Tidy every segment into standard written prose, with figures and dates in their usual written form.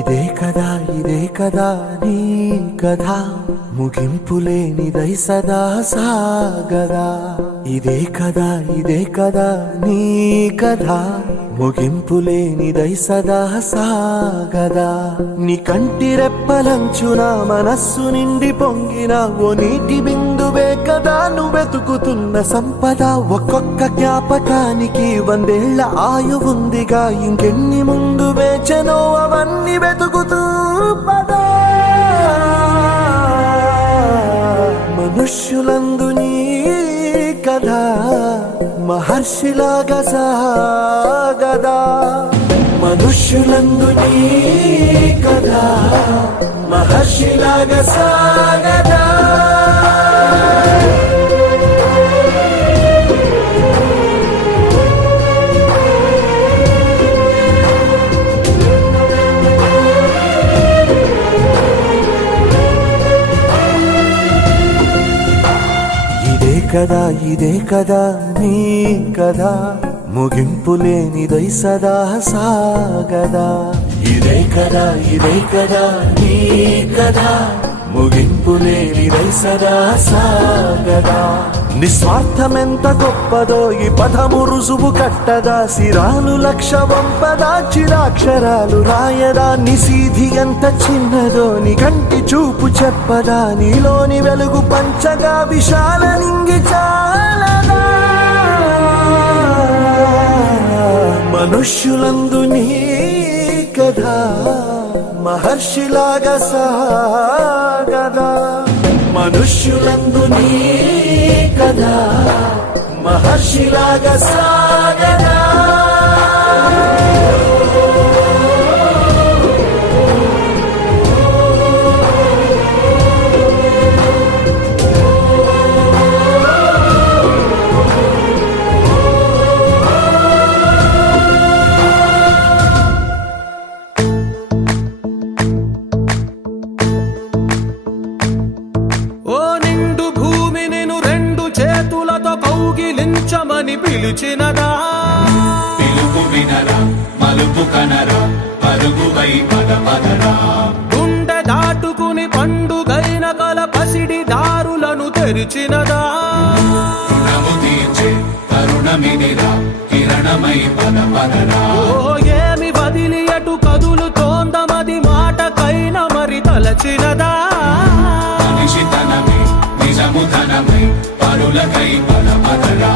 ఇదే కదా నీ కథ ముగింపులేనిదై సదా సాగదా. ఇదే కదా నీ కథ ముగింపులేనిదై సదా సాగదా. నీ కంటి రెప్పలంచున మనస్సు నిండి పొంగిన ఓ నీటి బిందువే కదా నువ్వెతుకుతున్న సంపద. ఒక్కొక్క జ్ఞాపకానికి 100 ఏళ్ల ఆయువుందిగా, ఇంకెన్ని ముందు వేచనో అవన్నీ వెతుకుతూ పదా. మనుష్యులందు నీ కథ మహర్షిలాగా సాగదా. మనుష్యులందు నీ కథ మహర్షిలాగా సాగదా. ఇదే కదా నీ కదా ముగింపులేనిదై సదా సాగదా. ఇదే కదా నీ కదా ముగింపులేనిదై సదా సాగదా. నిస్వార్థమెంత గొప్పదో ఈ పదము రుజువు కట్టదా. సిరాలు 1,00,000 వంపదా, చిరాక్షరాలు రాయదా. నిశీధి ఎంత చిన్నదో నీ కంటి చూపు చెప్పదా. నీలోని వెలుగు పంచగా విశాల నింగి చాలదా. మనుష్యులందు నీ కథ మహర్షిలాగా సాగదా. మనుష్యులందు నీ కథ మహర్షిలాగా సాగదా. కౌగిలించమని పిలిచినదా. పిలుపు వినరా మలుపు కనరా పరుగువై పదపదరా. గుండె దాటుకుని పండుగైన కల పసిడి దారులను తెరిచినదా. రుణము తీర్చే కరుణమిదిరా కిరణమై పదపదరా. ఓ ఏమి వదిలి అటు కదులుతోందమది మాటకైన మరి తలచినదా. మనిషితనమే నిజముతనమై పరులకై పదపదరా.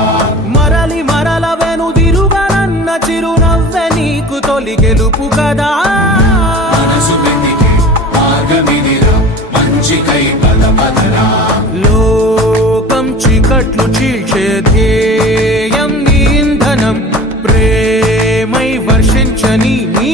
మరల వెనుదిరుగనన్న చిరునవ్వె నీకు తొలి గెలుపు కదా. మనసు వెతికే మార్గమిదిరా మంచికై పదపదరా. లోకం చీకట్లు చీల్చే ధ్యేయం నీ ఇంధనం. ప్రేమై వర్షించని నీ